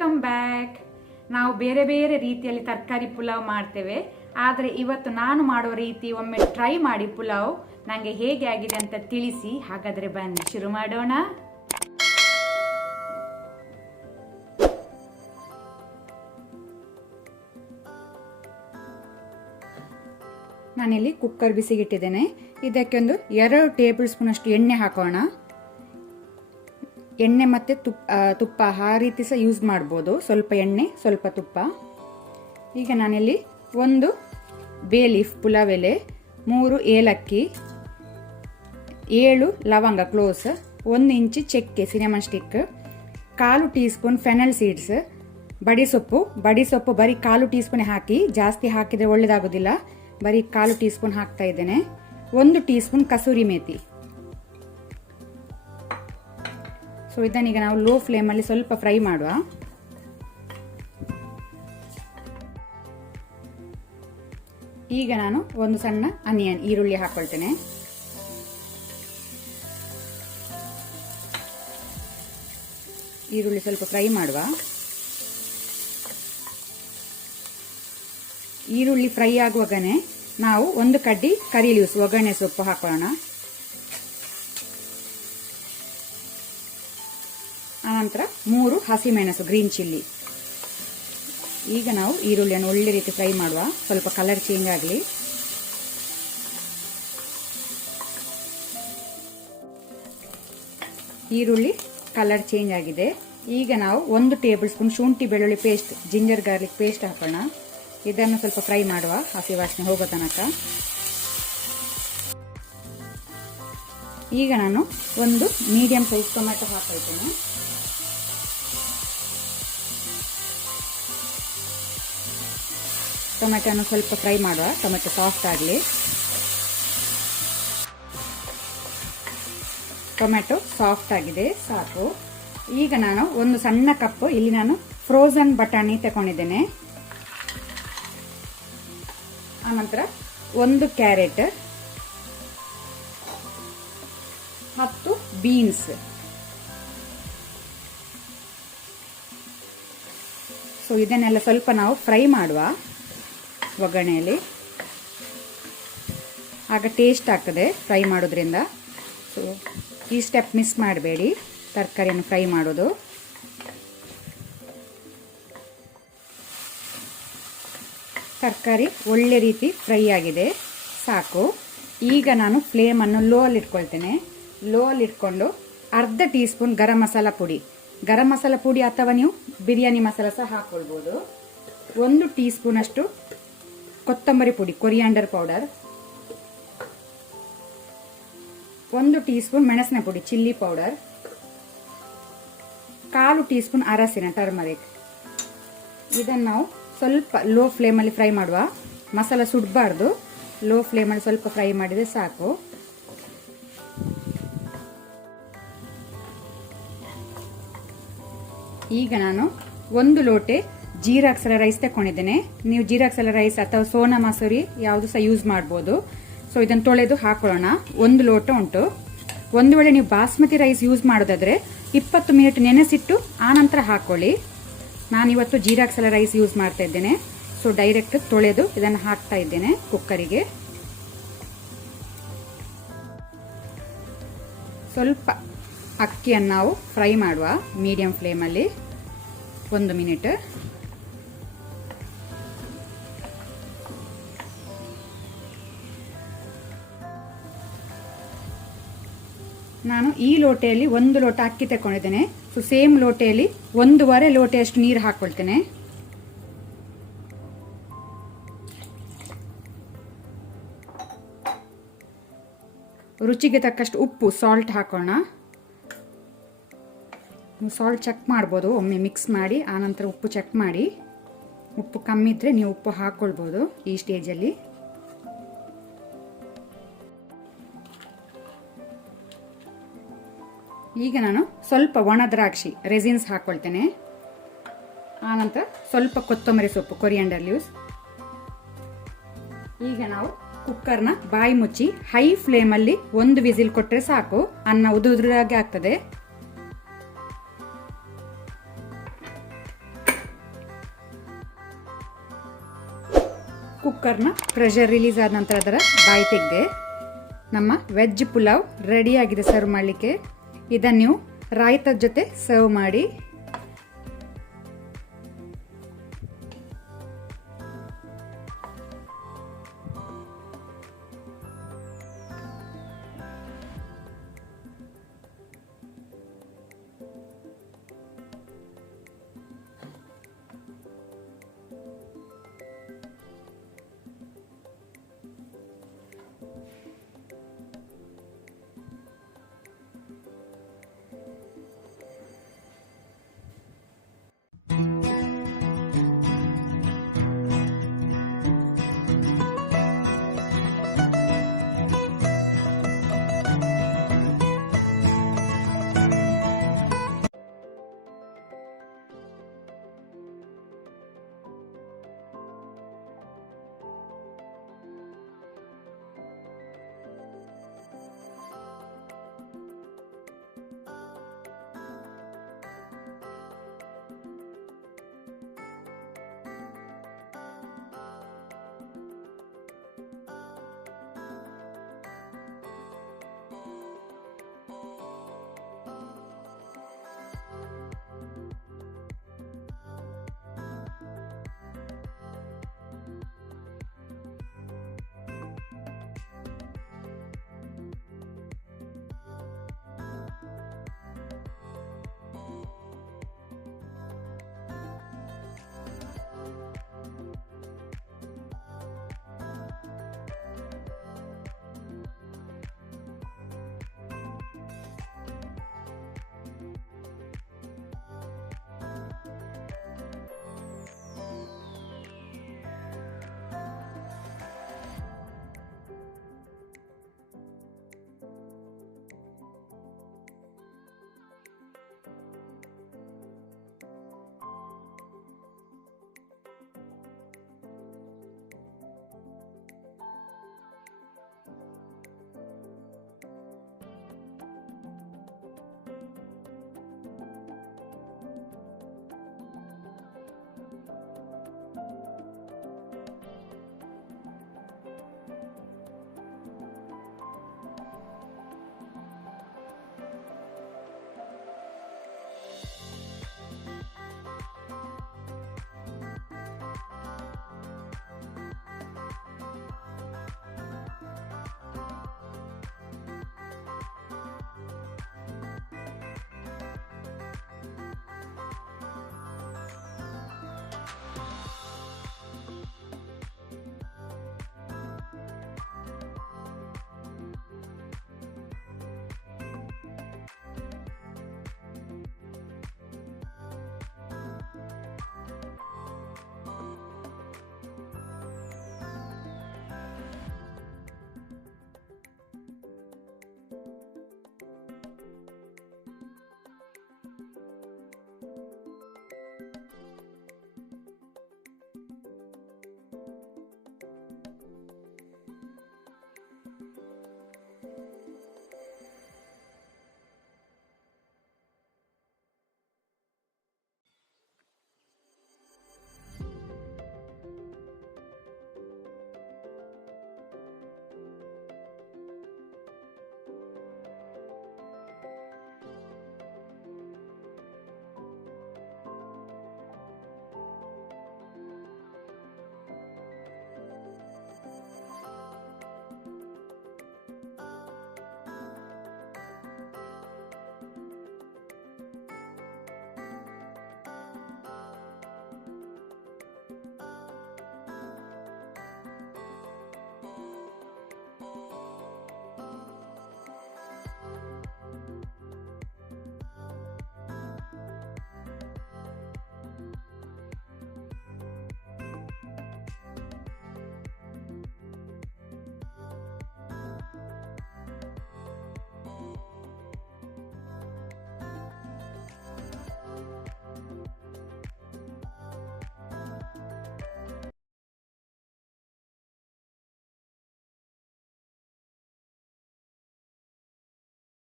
Welcome back. ನಾವು ಬೇರೆ ಬೇರೆ ರೀತಿಯಲ್ಲಿ ತರಕಾರಿ ಪುಲಾವ್ ಮಾಡ್ತೇವೆ, ಆದರೆ ಇವತ್ತು ನಾನು ಮಾಡೋ ರೀತಿ ಒಮ್ಮೆ ಟ್ರೈ ಮಾಡಿ ಪುಲಾವ್ ನನಗೆ ಹೇಗೆ ಆಗಿದೆ ಅಂತ ತಿಳಿಸಿ. ಹಾಗಾದರೆ ಬನ್ನಿ ಶುರು ಮಾಡೋಣ. ನಾನಿಲ್ಲಿ ಕುಕ್ಕರ್ ಬಿಸಿಗಿಟ್ಟಿದ್ದೇನೆ. ಇದಕ್ಕೆ ಒಂದು 2 ಟೇಬಲ್ ಸ್ಪೂನ್ ಅಷ್ಟು ಎಣ್ಣೆ ಹಾಕೋಣ. ಎಣ್ಣೆ ಮತ್ತು ತುಪ್ಪ ಆ ರೀತಿ ಸಹ ಯೂಸ್ ಮಾಡ್ಬೋದು. ಸ್ವಲ್ಪ ಎಣ್ಣೆ ಸ್ವಲ್ಪ ತುಪ್ಪ. ಈಗ ನಾನಿಲ್ಲಿ 1 ಬೇ ಲೀಫ್ ಪುಲಾವ್ ಎಲೆ, 3 ಏಲಕ್ಕಿ, 7 ಲವಂಗ ಕ್ಲೋಸ್, 1 ಇಂಚು ಚಕ್ಕೆ cinnamon stick, 1/4 teaspoon fennel seeds, ಬಡಿಸೊಪ್ಪು ಬರೀ 1/4 ಟೀ ಸ್ಪೂನ್ ಹಾಕಿ, ಜಾಸ್ತಿ ಹಾಕಿದರೆ ಒಳ್ಳೆಯದಾಗೋದಿಲ್ಲ. ಬರೀ 1/4 ಟೀ ಸ್ಪೂನ್ ಹಾಕ್ತಾ ಇದ್ದೇನೆ. 1 teaspoon kasuri methi. So ಇದನ್ನೀಗ ನಾವು ಲೋ ಫ್ಲೇಮಲ್ಲಿ ಸ್ವಲ್ಪ ಫ್ರೈ ಮಾಡುವ. ಈಗ ನಾನು 1 ಸಣ್ಣ ಆನಿಯನ್ ಈರುಳ್ಳಿ ಹಾಕೊಳ್ತೇನೆ. ಈರುಳ್ಳಿ ಸ್ವಲ್ಪ ಫ್ರೈ ಮಾಡುವ. ಈರುಳ್ಳಿ ಫ್ರೈ ಆಗುವಾಗನೇ ನಾವು 1 ಕಡ್ಡಿ ಕರಿ ಲೀವ್ಸ್ ಒಗ್ಗರಣೆ ಸೊಪ್ಪು ಹಾಕೋಣ. ಆನಂತರ 3 ಹಸಿಮೆಣಸು ಗ್ರೀನ್ ಚಿಲ್ಲಿ. ಈಗ ನಾವು ಈರುಳ್ಳಿಯನ್ನು ಒಳ್ಳೆ ರೀತಿ ಫ್ರೈ ಮಾಡುವ. ಸ್ವಲ್ಪ ಕಲರ್ ಚೇಂಜ್ ಆಗಲಿ. ಈರುಳ್ಳಿ ಕಲರ್ ಚೇಂಜ್ ಆಗಿದೆ. ಈಗ ನಾವು 1 ಟೇಬಲ್ ಸ್ಪೂನ್ ಶುಂಠಿ ಬೆಳ್ಳುಳ್ಳಿ ಪೇಸ್ಟ್, ಜಿಂಜರ್ ಗಾರ್ಲಿಕ್ ಪೇಸ್ಟ್ ಹಾಕೋಣ. ಇದನ್ನು ಸ್ವಲ್ಪ ಫ್ರೈ ಮಾಡುವ, ಹಸಿ ವಾಸನೆ ಹೋಗೋ ತನಕ. ಈಗ ನಾನು 1 ಮೀಡಿಯಂ ಸೈಜ್ ಟೊಮೆಟೊ ಹಾಕೊಳ್ತೇನೆ. ಟೊಮೆಟೊನ ಸ್ವಲ್ಪ ಫ್ರೈ ಮಾಡುವ, ಟೊಮೆಟೊ ಸಾಫ್ಟ್ ಆಗಲಿ. ಟೊಮೆಟೊ ಸಾಫ್ಟ್ ಆಗಿದೆ, ಸಾಕು. ಈಗ ನಾನು 1 ಸಣ್ಣ ಕಪ್ ಇಲ್ಲಿ ನಾನು ಫ್ರೋಝನ್ ಬಟಾಣಿ ತಗೊಂಡಿದ್ದೇನೆ. ಆನಂತರ 1 ಕ್ಯಾರೆಟ್, 10 ಬೀನ್ಸ್, ಸೊ ಇದನ್ನೆಲ್ಲ ಸ್ವಲ್ಪ ನಾವು ಫ್ರೈ ಮಾಡುವ ಒಗ್ಗರಣೆಯಲ್ಲಿ. ಆಗ ಟೇಸ್ಟ್ ಆಗ್ತದೆ ಫ್ರೈ ಮಾಡೋದ್ರಿಂದ. ಸೊ ಈ ಸ್ಟೆಪ್ ಮಿಸ್ ಮಾಡಬೇಡಿ, ತರಕಾರಿಯನ್ನು ಫ್ರೈ ಮಾಡೋದು. ತರಕಾರಿ ಒಳ್ಳೆ ರೀತಿ ಫ್ರೈ ಆಗಿದೆ, ಸಾಕು. ಈಗ ನಾನು ಫ್ಲೇಮನ್ನು ಲೋ ಅಲ್ಲಿ ಇಟ್ಕೊಳ್ತೇನೆ. ಲೋ ಅಲ್ಲಿ ಇಟ್ಕೊಂಡು 1/2 ಟೀ ಸ್ಪೂನ್ ಗರಂ ಮಸಾಲ ಪುಡಿ, ಗರಂ ಮಸಾಲ ಪುಡಿ ಅಥವಾ ನೀವು ಬಿರಿಯಾನಿ ಮಸಾಲ ಸಹ ಹಾಕೊಳ್ಬೋದು. 1 ಟೀ ಸ್ಪೂನ್ ಅಷ್ಟು ಕೊತ್ತಂಬರಿ ಪುಡಿ, ಕೊರಿಯಾಂಡರ್ ಪೌಡರ್, 1 ಟೀ ಸ್ಪೂನ್ ಮೆಣಸಿನ ಪುಡಿ, ಚಿಲ್ಲಿ ಪೌಡರ್, 1/4 ಟೀ ಸ್ಪೂನ್ ಅರಸಿನ ಟರ್ಮರಿಕ್. ಇದನ್ನು ನಾವು ಸ್ವಲ್ಪ ಲೋ ಫ್ಲೇಮಲ್ಲಿ ಫ್ರೈ ಮಾಡುವ. ಮಸಾಲ ಸುಡಬಾರ್ದು, ಲೋ ಫ್ಲೇಮಲ್ಲಿ ಸ್ವಲ್ಪ ಫ್ರೈ ಮಾಡಿದರೆ ಸಾಕು. ಈಗ ನಾನು 1 ಲೋಟೆ ಜೀರಾ ಅಕ್ಸರ ರೈಸ್ ತಗೊಂಡಿದ್ದೇನೆ. ನೀವು ಜೀರಾ ಅಕ್ಸರ ರೈಸ್ ಅಥವಾ ಸೋನಾ ಮಸೂರಿ ಯಾವುದು ಸಹ ಯೂಸ್ ಮಾಡ್ಬೋದು. ಸೊ ಇದನ್ನು ತೊಳೆದು ಹಾಕೊಳ್ಳೋಣ. 1 ಲೋಟ ಉಂಟು. ಒಂದು ವೇಳೆ ನೀವು ಬಾಸ್ಮತಿ ರೈಸ್ ಯೂಸ್ ಮಾಡೋದಾದ್ರೆ 20 ಮಿನಿಟ್ ನೆನೆಸಿಟ್ಟು ಆನಂತರ ಹಾಕೊಳ್ಳಿ. ನಾನಿವತ್ತು ಜೀರಾ ಅಕ್ಸರ ರೈಸ್ ಯೂಸ್ ಮಾಡ್ತಾ ಇದ್ದೇನೆ. ಸೊ ಡೈರೆಕ್ಟ್ ತೊಳೆದು ಇದನ್ನು ಹಾಕ್ತಾ ಇದ್ದೇನೆ ಕುಕ್ಕರಿಗೆ. ಸ್ವಲ್ಪ ಅಕ್ಕಿಯನ್ನು ನಾವು ಫ್ರೈ ಮಾಡುವ ಮೀಡಿಯಂ ಫ್ಲೇಮಲ್ಲಿ 1 ಮಿನಿಟ್. ನಾನು ಈ ಲೋಟೆಯಲ್ಲಿ 1 ಲೋಟ ಅಕ್ಕಿ ತಗೊಂಡಿದ್ದೇನೆ. ಸೊ ಸೇಮ್ ಲೋಟೆಯಲ್ಲಿ 1.5 ಲೋಟೆಯಷ್ಟು ನೀರು ಹಾಕೊಳ್ತೇನೆ. ರುಚಿಗೆ ತಕ್ಕಷ್ಟು ಉಪ್ಪು, ಸಾಲ್ಟ್ ಹಾಕೋಣ. ನೀವು ಸಾಲ್ಟ್ ಚೆಕ್ ಮಾಡ್ಬೋದು, ಒಮ್ಮೆ ಮಿಕ್ಸ್ ಮಾಡಿ ಆನಂತರ ಉಪ್ಪು ಚೆಕ್ ಮಾಡಿ. ಉಪ್ಪು ಕಮ್ಮಿ ಇದ್ದರೆ ನೀವು ಉಪ್ಪು ಹಾಕ್ಕೊಳ್ಬೋದು ಈ ಸ್ಟೇಜಲ್ಲಿ. ಈಗ ನಾನು ಸ್ವಲ್ಪ ಒಣ ದ್ರಾಕ್ಷಿ ರೆಸಿನ್ಸ್ ಹಾಕ್ಕೊಳ್ತೇನೆ. ಆನಂತರ ಸ್ವಲ್ಪ ಕೊತ್ತಂಬರಿ ಸೊಪ್ಪು, ಕೊರಿಯಾಂಡರ್ ಲೀವ್ಸ್. ಈಗ ನಾವು ಕುಕ್ಕರ್ನ ಬಾಯಿ ಮುಚ್ಚಿ ಹೈ ಫ್ಲೇಮಲ್ಲಿ 1 ವಿಸಿಲ್ ಕೊಟ್ಟರೆ ಸಾಕು. ಅನ್ನ ಉದುರಾಗಿ ಆಗ್ತದೆ. ಕುಕ್ಕರ್ನ ಪ್ರೆಷರ್ ರಿಲೀಸ್ ಆದ ನಂತರ ಅದರ ಬಾಯಿ ತೆಗೆದೆ. ನಮ್ಮ ವೆಜ್ ಪುಲಾವ್ ರೆಡಿ ಆಗಿದೆ ಸರ್ವ್ ಮಾಡಲಿಕ್ಕೆ. ಇದನ್ನು ನೀವು ರಾಯ್ತದ ಜೊತೆ ಸರ್ವ್ ಮಾಡಿ.